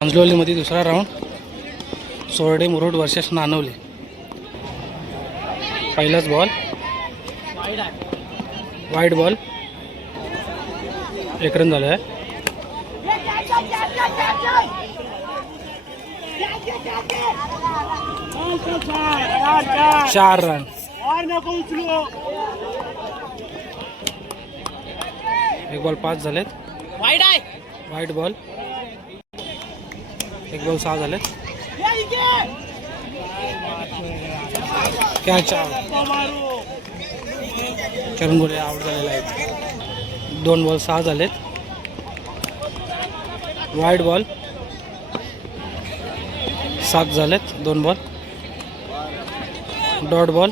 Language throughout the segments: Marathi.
अंजलोलीमध्ये दुसरा राऊंड सोरडे मुरुड वर्सेस नानवले. पहिलाच बॉल वाईड बॉल, एक रन झाला आहे. चार रन. एक बॉल 5 झालेत. वाईड बॉल, एक बॉल 6 झालेत. Catch out. करून गोले आउट झालेला आहे. 2 बॉल 6 झालेत. वाईड बॉल 7 झालेत. 2 बॉल. डॉट बॉल,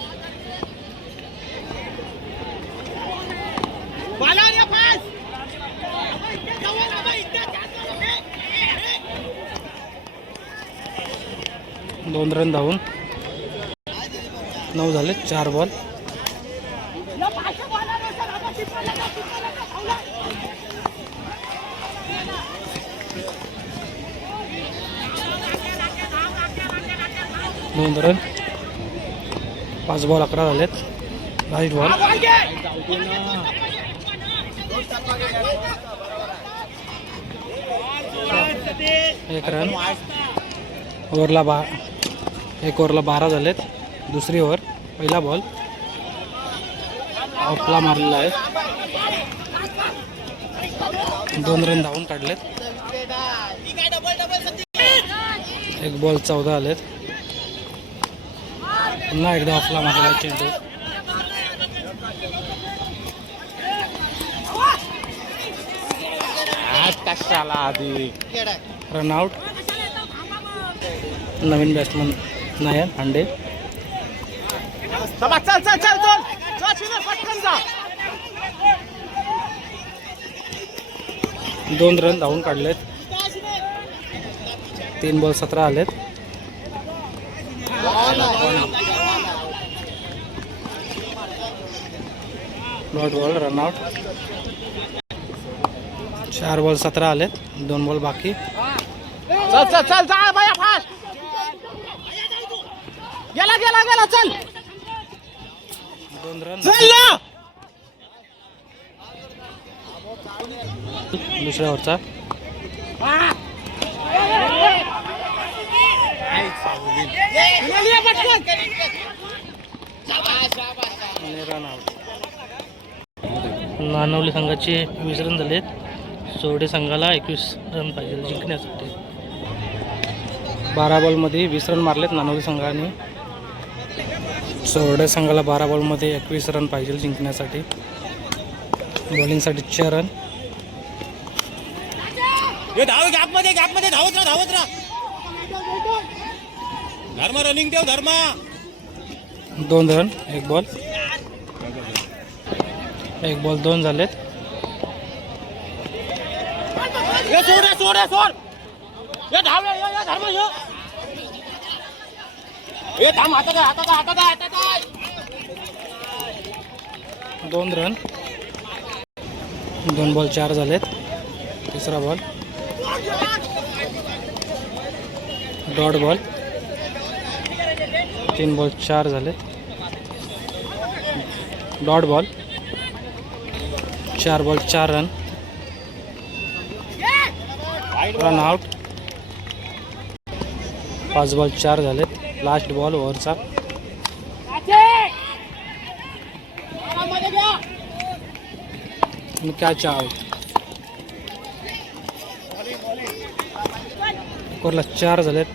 दोन रन धावून 9 झाले. 4 बॉल. दोन रन. 5 बॉल 11 झालेत. राईट बॉल, एक रन. ओव्हरला एक ओव्हरला 12 झालेत. दुसरी ओव्हर. पहिला बॉल ऑफला मारलेला आहे. 2 रन धावून काढलेत. एक बॉल 14 आलेत. पुन्हा एकदा ऑफला मारलेला आहे चेंडू. Run out. नवीन बॅट्समन नयन हांडे. 2 रन धावून काढलेत. 3 बॉल 17 आलेत. Dot ball, run out. 4 ball 17 आलेत. 2 बॉल बाकी. चल जा बाया फास्ट. गेला चल. 2 रन. चल ना. दुसऱ्या ओव्हरचा रन आउट. नानवली संघाचे 20 रन झालेत. सोरडे संघाला 21 रन पाहिजे जिंकण्यासाठी. 12 बॉलमध्ये 20 रन मारलेत नानवली संघाने. सोरडे संघाला 12 बॉलमध्ये 21 रन पाहिजे जिंकण्यासाठी. बॉलिंगसाठी 4 रन. गॅपमध्ये धावत राहा. धर्मा रनिंग ठेव धर्मा. 2 रन. एक बॉल 2 झालेत. सोड. धर्मा 2 रन. 2 बॉल 4 झालेत. तिसरा बॉल डॉट बॉल. 3 बॉल 4 झालेत. Dot ball. 4 ball 4 run. Run out. 5 ball 4 झालेत. लास्ट बॉल ओव्हरचा. Catch out. कोरला 4 झालेत.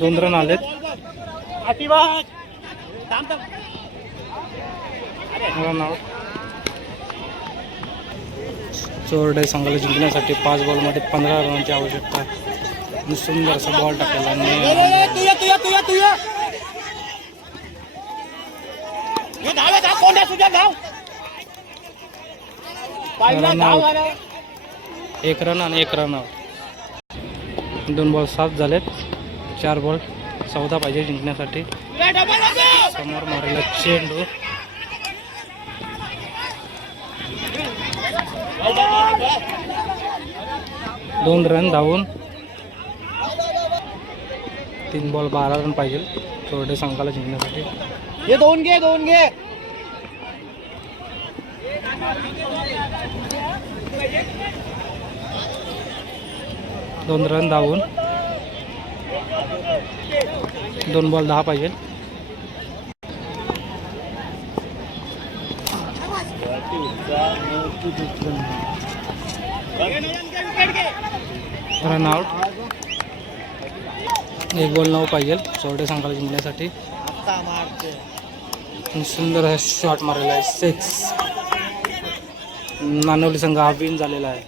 2 रन आलेत. Run out. चोरडे संघाला जिंकण्यासाठी 5 बॉलमध्ये 15 रनांची आवश्यकता आहे. सुंदर असा बॉल टाकलेला. एक रन आणि 1 रन आउट. 2 बॉल 7 झालेत. 4 बॉल 14 पाहिजे जिंकण्यासाठी. समोर मारलेला चेंडू दोन रन धावून 3 बॉल 12 रन पाहिजे चोरडे संघाला जिंकण्यासाठी. हे दोन घे 2 रन धावून 2 बॉल 10 पाहिजे. Run out. 1 बॉल 9 पाहिजे चोरडे संघाला जिंकण्यासाठी. सुंदर शॉट मारलेला आहे 6. नानवली संघ हा विन झालेला आहे.